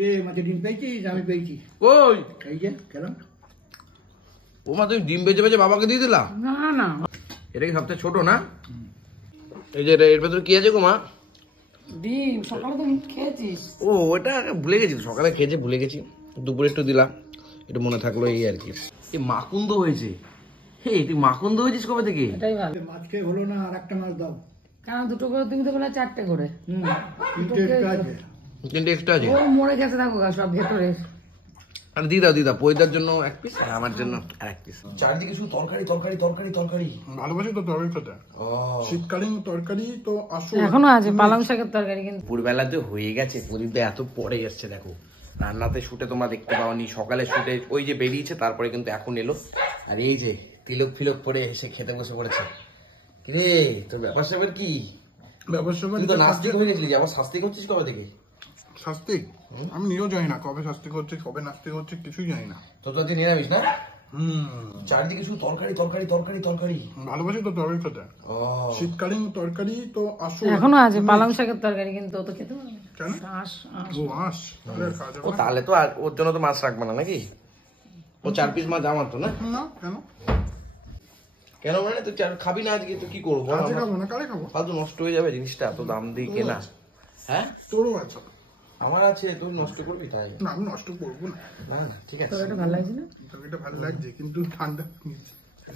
রে মাঝে ডিম পেয়েছিস? আমি পেয়েছি। কই এই যে খেলাম। ও মা, তুমি ডিম বেজে বেজে বাবাকে দিয়ে দিলা? না না, এটা কি সবচেয়ে ছোট না? এই যে এর ভেতরে কি আছে গো মা? ডিম। সকালে তো খেয়েছিস। ও ওটা ভুলে গেছি, সকালে খেয়েছে ভুলে গেছি, দুপুরে একটু দিলাম, একটু মনে থাকলো এই আর কি। এই মাকুন্দ হয়েছে। হে, তুই মাকুন্দ হয়েছিস কবে থেকে? এটাই ভালো। মাছ খেয়ে হলো না, আর একটা মাছ দাও। কেন দুটো করে? তুমি তো বলে চারটে করে। তিনটে এক্সট্রা আছে। ও মরে গেছে, দেখো সব ভেতরে। আর দিদা পয়দার জন্য এক পিস, আর আমার জন্য আর এক পিস। চারদিকে শুধু তরকারি তরকারি তরকারি তরকারি। ভালোবাসি তো তরকারি খেতে। শীতকালীন তরকারি তো আসো। এখনো আছে পালং শাকের তরকারি, কিন্তু দুপুরবেলাতে হয়ে গেছে। প্রদীপটা এত পরে এসছে দেখো, রান্নাতে শুটে তোমরা দেখতে পাওনি, সকালে শুটে ওই যে বেরিয়েছে, তারপরে কিন্তু এখন এলো। আর এই যে তিলক ফিলক পরে এসে খেতে বসে পড়েছে। কিরে তোর ব্যাপার স্যাপার কি? ব্যবসা তুই তো নাস্তিক হয়ে গেছিলি, আবার শাস্তি করছিস কবে থেকে? শাস্তিক আমি নিজেও জানি না কবে শাস্তিক হচ্ছে কবে নাস্তিক হচ্ছে, কিছুই জানি না। তো তো আজকে নিরামিষ না? চারিদিকে শুধু তরকারি তরকারি তরকারি তরকারি। ভালোবাসি তো তরকারি খেতে। শীতকালীন তরকারি তো আসো। এখনো আছে পালং শাকের তরকারি, কিন্তু ও তো খেতে পারবে না। কেন? ও আস ও তাহলে তো ওর জন্য তো মাছ রাখবে না নাকি? ও 4 পিস মাছ আমার তো না? না কেন? কেন মানে তুই খাবি না আজকে? তো কি করবো? আজকে খাবো না, কারে খাবো? ফালতু নষ্ট হয়ে যাবে জিনিসটা, এত দাম দিয়ে কেনা। হ্যাঁ তোরও আছে। আমার আছে, তুই নষ্ট করবি তাই? না আমি নষ্ট করবো না। না না ঠিক আছে। তরকারিটা ভালো লাগছে না? তরকারিটা ভালো লাগছে কিন্তু ঠান্ডা।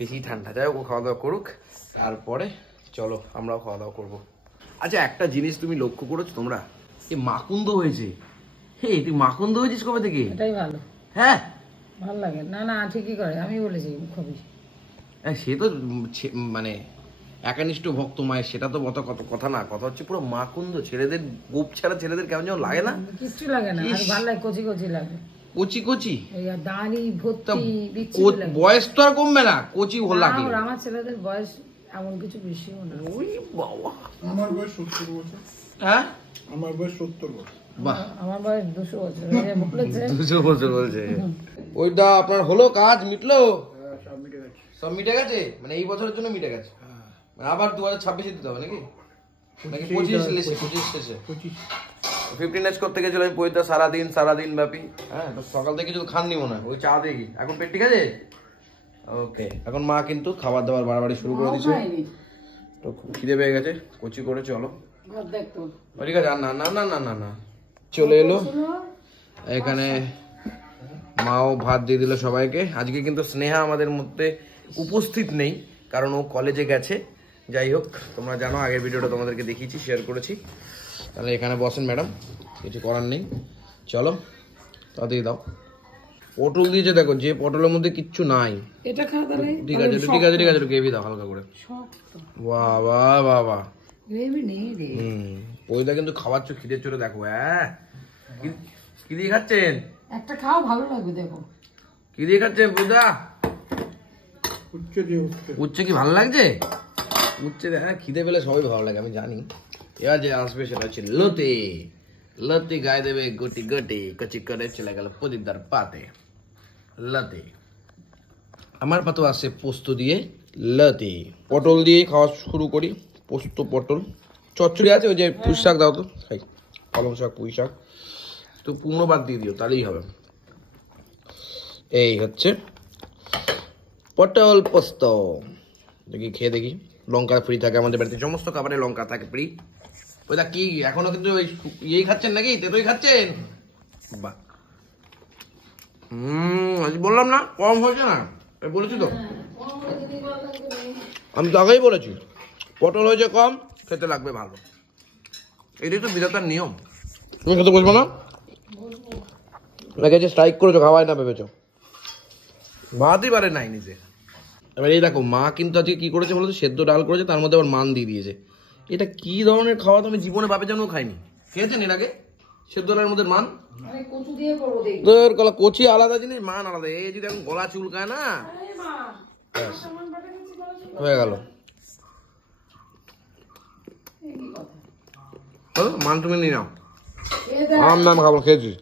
বেশি ঠান্ডা, যাই হোক খাওয়া দাওয়া করুক, তারপরে চলো আমরাও খাওয়া দাওয়া করবো। আচ্ছা একটা জিনিস তুমি লক্ষ্য করেছো তোমরা, এই মাকুন্দ হয়েছে। হে, তুই মাকুন্দ হয়েছিস কবে থেকে? এটাই ভালো। হ্যাঁ ভালো লাগে না? না ঠিকই করে, আমি বলেছি খুবই। সে তো মানে একানিষ্ঠ ভক্ত মায়ের, সেটা তো কত কথা না, কথা হচ্ছে পুরো মাকুন্দ। ছেলেদের গোপ ছাড়া ছেলেদের কেমন যেন লাগে না? কিচ্ছু লাগে না, আর ভালো লাগে, কচি কচি লাগে। কচি কচি দাড়ি ভর্তি। বয়স তো আর কমবে না, কচি ভালো লাগে। আমার ছেলেদের বয়স এমন কিছু বেশিও না। ওই বাবা, আমার বয়স 70 বছর। হ্যাঁ আমার বয়স 70 বছর। বাহ, আমার বয়স 200 বছর। 200 বছর বলছে। ওইটা আপনার হলো, কাজ মিটলো? সব মিটে গেছে, মানে এই বছরের জন্য মিটে গেছে। মানে আবার 2026-এ দিতে হবে নাকি? নাকি 25 শেষে? 15 করতে গেছিল আমি পয়তা সারাদিন ব্যাপী। হ্যাঁ, তো সকাল থেকে শুধু খাননি মনে হয়, ওই চা দেখি। এখন পেট ঠিক আছে? ওকে, এখন মা কিন্তু খাবার দাবার বাড়াবাড়ি শুরু করে দিচ্ছে। তো খুব খিদে পেয়ে গেছে, কচি করে চলো। ঠিক আছে, আর না না না না না না চলে এলো এখানে। মাও ভাত দিয়ে দিল সবাইকে। আজকে কিন্তু স্নেহা আমাদের মধ্যে উপস্থিত নেই, কারণ ও কলেজে গেছে। যাই হোক, তোমরা জানো, আগের ভিডিওটা তোমাদেরকে দেখিয়েছি, শেয়ার করেছি। তাহলে এখানে বসেন ম্যাডাম, কিছু করার নেই। চলো তাড়াতাড়ি দাও। পটল দিয়েছে দেখো, যে পটলের মধ্যে কিচ্ছু নাই। এটা খাও তাহলে। ঠিক আছে ঠিক আছে ঠিক আছে, গ্রেভি দাও হালকা করে। বাহ বাহ বাহ বাহ, গ্রেভি নেই রে। ওইটা কিন্তু খাওয়াচ্ছ খিদের চলে দেখো। হ্যাঁ, কি দিয়ে খাচ্ছেন? একটা খাও, ভালো লাগবে। দেখো কি দিয়ে খাচ্ছেন বুদা? উচ্চ উচ্ছে কি ভালো লাগছে? উচ্ছে, হ্যাঁ খিদে পেলে সবাই ভালো লাগে, আমি জানি। এবার যে আসবে সেটা হচ্ছে লতি। লতি গায়ে দেবে গুটি গুটি, কচি করে চলে গেল প্রদীপদার পাতে। লতি আমার পাতেও আসে পোস্ত দিয়ে লতি। পটল দিয়ে খাওয়া শুরু করি। পোস্ত পটল চচ্চড়ি আছে, ওই যে পুঁই শাক দাও তো, খাই। পালং শাক, পুঁই শাক তো পুরো বাদ দিয়ে দিও, তাহলেই হবে। এই হচ্ছে পটল পোস্ত। দেখি খেয়ে দেখি। লঙ্কা ফ্রি থাকে আমাদের বাড়িতে, সমস্ত খাবারে লঙ্কা থাকে ফ্রি। ওইটা কি এখনো কিন্তু ইয়েই খাচ্ছেন নাকি? তেতোই খাচ্ছেন? বাহ, আজ বললাম না কম হয়েছে না? বলেছি তো, আমি তো আগেই বলেছি পটল হয়েছে কম, খেতে লাগবে ভালো। এটাই তো বিধাতার নিয়ম। তুমি খেতে বসবো না? যে স্ট্রাইক করেছো, খাওয়াই না ভেবেছো? ভাতই পারে নাই নিজে। এবার এই দেখো, মা কিন্তু আজকে কি করেছে বলতো, সেদ্ধ ডাল করেছে, তার মধ্যে আবার মান দিয়ে দিয়েছে। এটা কি ধরনের খাওয়া? তো আমি জীবনে বাপে জানিও খাইনি। খেয়েছেন এর আগে সেদ্ধ ডালের মধ্যে মান? তোর গলা কচি আলাদা জিনিস, মান আলাদা। এই যদি এখন গলা চুলকায় না, হয়ে গেল। মান তুমি নিয়ে নাও, আম নাম খাবো, খেয়েছি।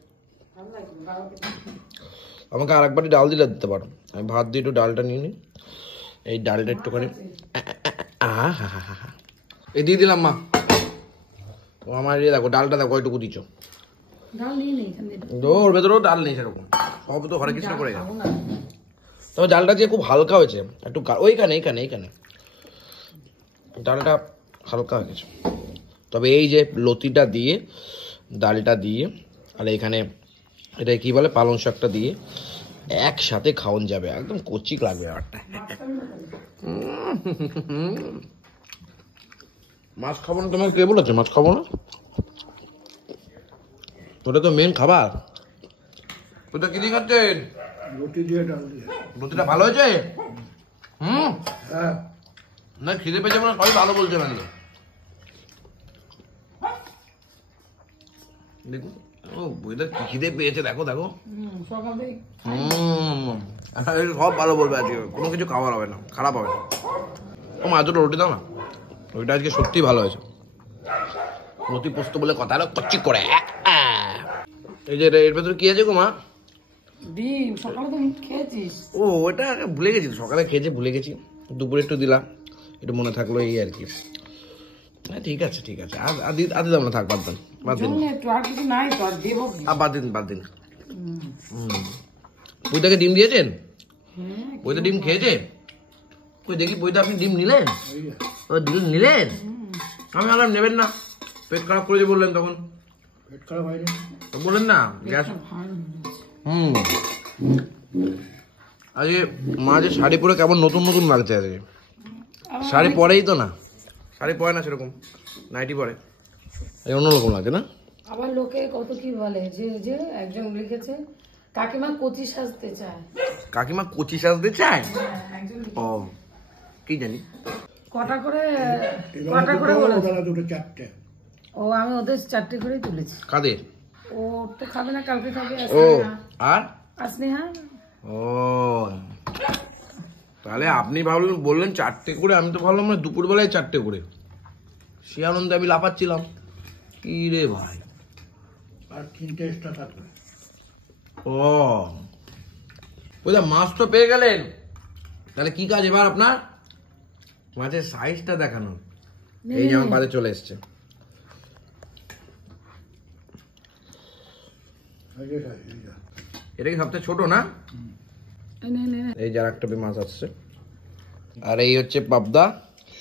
আমাকে আর একবারই ডাল দিলে দিতে পারো, আমি ভাত দিয়ে একটু ডালটা নিয়ে নিই। এই ডালটা একটুখানি এই দিয়ে দিলাম মা। ও আমার ইয়ে দেখো, ডালটা দেখো, ওইটুকু দিচ্ছ। ডাল নিয়ে নেই এখানে। ওর ভেতরেও ডাল নেই সেরকম, সব তো হরে কৃষ্ণ করে গেছে। খাবো না। তবে ডালটা যে খুব হালকা হয়েছে, একটু ওইখানে এইখানে এইখানে ডালটা হালকা হয়ে গেছে। তবে এই যে লতিটা দিয়ে ডালটা দিয়ে আর এখানে এটা কি বলে পালং শাকটা দিয়ে একসাথে খাওয়ান যাবে, একদম কচি লাগবে ব্যাপারটা। মাছ খাবো না তোমাকে কে বলেছে মাছ খাবো না? ওটা তো মেন খাবার। ওটা কি দিয়ে খাচ্ছেন? রুটি দিয়ে ডাল দিয়ে। রুটিটা ভালো হয়েছে? হ্যাঁ না খিদে পেয়েছে মানে সবাই ভালো বলছে না। দেখুন ও বইটা কি খিদে পেয়েছে, দেখো দেখো। সকালে সব ভালো বলবে আজকে, কোনো কিছু খাবার হবে না, খারাপ হবে না। ও মা দুটো রুটি দাও না, ওইটা আজকে সত্যি ভালো হয়েছে। রুটি পোস্ত বলে কথা হলো কচ্চি করে। এই যে এর ভেতরে কি আছে গো মা? ডিম। সকালে তো খেয়েছিস। ও ওটা ভুলে গেছি, সকালে খেয়েছি ভুলে গেছি, দুপুরে একটু দিলাম, একটু মনে থাকলো এই আর কি। হ্যাঁ ঠিক আছে ঠিক আছে, আর দিতাম না, থাক বাদ দেন বাদ দিন। একটু আর কিছু নাই তো, আর দেবো কি? বাদ দিন বাদ দিন। বইটাকে ডিম দিয়েছেন? হ্যাঁ। বইটা ডিম খেয়েছে? ওই দেখি বইটা আপনি ডিম নিলেন? ও ডিম নিলেন? আমি আলাম নেবেন না, পেট খারাপ করে যে বললেন তখন। পেট খারাপ হয়নি। তো বললেন না গ্যাস। আজকে মা যে শাড়ি পরে কেমন নতুন নতুন লাগছে আজকে। শাড়ি পরেই তো না, শাড়ি পরে না সেরকম, নাইটি পরে, এই অন্যরকম লাগছে না? আবার লোকে কত কি বলে, যে যে একজন লিখেছে কাকিমা কচি সাজতে চায়। কাকিমা কচি সাজতে চায়? একজন ও কি জানি। কটা করে বলেছে। দুটো চারটে। ও আমি ওদের 4টে করেই তুলেছি। কাদের? ও তো খাবে না, কালকে খাবে। ও আর স্নেহা। ও তাহলে আপনি ভাবলেন বললেন 4টে করে, আমি তো ভাবলাম মানে দুপুরবেলায় 4টে করে। সে আনন্দে আমি লাফাচ্ছিলাম। কি রে ভাই, আর 3টে এক্সট্রা থাকবে। ও ওইটা মাছ তো পেয়ে গেলেন, তাহলে কি কাজ এবার আপনার? মাছের সাইজটা দেখানো। এই যেমন বাদে চলে এসছে। এটা কি সবচেয়ে ছোট না? এই যার একটা মাছ আসছে। আর এই হচ্ছে পাবদা,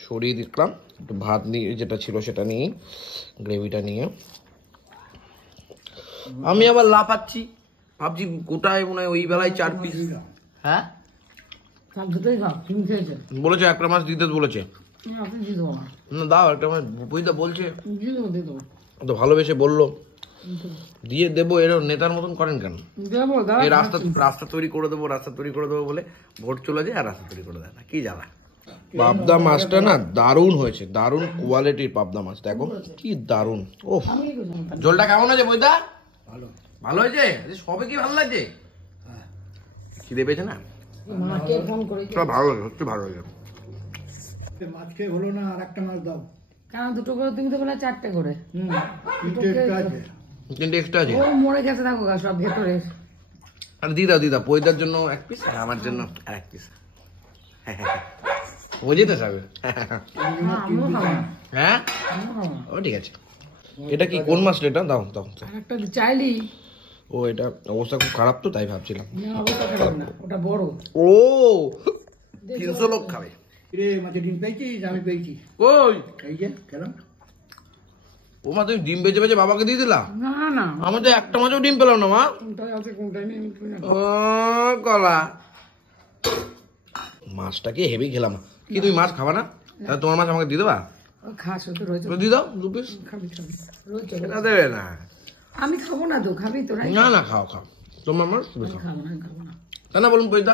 সরিয়ে দিলাম একটু ভাত নিয়ে, যেটা ছিল সেটা নিয়ে, গ্রেভিটা নিয়ে। আমি আবার লাফাচ্ছি, ভাবছি গোটায় মনে হয় ওই বেলায় 4 পিস। হ্যাঁ সব দুটোই খাও, তুমি খেয়েছো? বলেছে একটা মাছ দিতে বলেছে। আপনি দিয়ে দেবো না। না দাও একটা মাছ, বুঝতে বলছে দিয়ে দেবো। তো ভালোবেসে বললো দিয়ে দেবো। এর নেতার মতন করেন কেন? দেবো এই রাস্তা তৈরি করে দেবো, রাস্তা তৈরি করে দেবো বলে ভোট চলে যায় আর রাস্তা তৈরি করে দেয় না, কি জ্বালা। পাবদা মাছটা না দারুণ হয়েছে, দারুণ কোয়ালিটির পাবদা মাছ, দেখো কি দারুণ। ও ঝোলটা কেমন আছে বইদা? ভালো। ভালো হয়েছে? সবে কি ভালো লাগছে? খিদে পেয়েছে না? মাকে ফোন করে ভালো লাগে, সত্যি ভালো লাগে। মাছ খেয়ে হলো না, আর একটা মাছ দাও। কারণ 2টো করে তুমি তো বলে 4টে করে। 3টে এক্সট্রা আছে। 3টে এক্সট্রা আছে। ও মরে গেছে দেখো সব ভেতরে। আর দিদা পয়দার জন্য 1 পিস, আমার জন্য আর 1 পিস। বুঝি তো সবে। আমিও খাবো না। হ্যাঁ আমিও খাবো না। ও ঠিক আছে। এটা কি কোন মাছ এটা? দাও দাও। আরেকটা চাইলি। ও এটা অবস্থা খুব খারাপ তো তাই ভাবছিলাম। না অবস্থা খারাপ না, ওটা বড়। ও 300 লোক খাবে। রে মাঝে ডিম পেয়েছিস? আমি পেয়েছি। ওই এই যে খেলাম। ও মা তুমি ডিম বেজে বেজে বাবাকে দিয়ে দিলা? না না, আমি তো একটা মাছও ডিম পেলাম না মা। কোনটাই আছে কোনটাই নেই। ও কলা মাছটাকে হেভি খেলাম। কি তুমি মাছ খাবা না? তাহলে তোমার মাছ আমাকে দিয়ে দেবা? খাস তো রয়েছে। দিয়ে দাও 2 পিস। খাবি রয়েছে। এটা দেবে না? আমি খাবো না তো, খাবি তো? না না খাও খাও, তোমার মাছ তুমি খাও। খাবো না। তা না বলুন পয়দা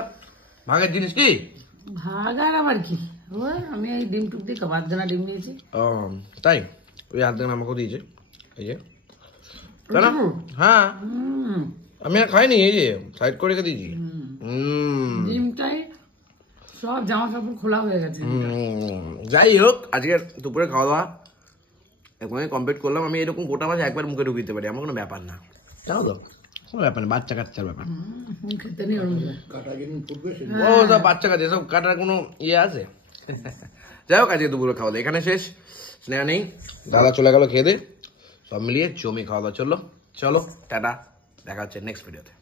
ভাগের জিনিস কি? ভাগ আর আবার কি, ওই আমি এই ডিম টুক দিয়ে খাবার দেনা ডিম নিয়েছি। ও তাই? ওই হাত দেন আমাকেও দিয়েছে, এই যে। তাই না? হ্যাঁ আমি আর খাইনি, এই যে সাইড করে রেখে দিয়েছি। ডিমটাই সব জামা কাপড় খোলা হয়ে গেছে। যাই হোক আজকে দুপুরে খাওয়া দাওয়া এখানে কমপ্লিট করলাম। আমি এরকম গোটা মাছ একবার মুখে ঢুকে দিতে পারি, আমার কোনো ব্যাপার না, জানো তো? কোনো ব্যাপার না, বাচ্চা কাচ্চার ব্যাপার। খেতে নেই ওরকম। কাটা যেদিন ফুটবে ও সব বাচ্চা কাছে সব কাটার কোনো ইয়ে আছে? যাই হোক আজকে দুপুরে খাওয়া দাওয়া এখানে শেষ। স্নেহা নেই, দাদা চলে গেল খেয়ে দে, সব মিলিয়ে জমি খাওয়া দাওয়া চললো। চলো টাটা, দেখা হচ্ছে নেক্সট ভিডিওতে।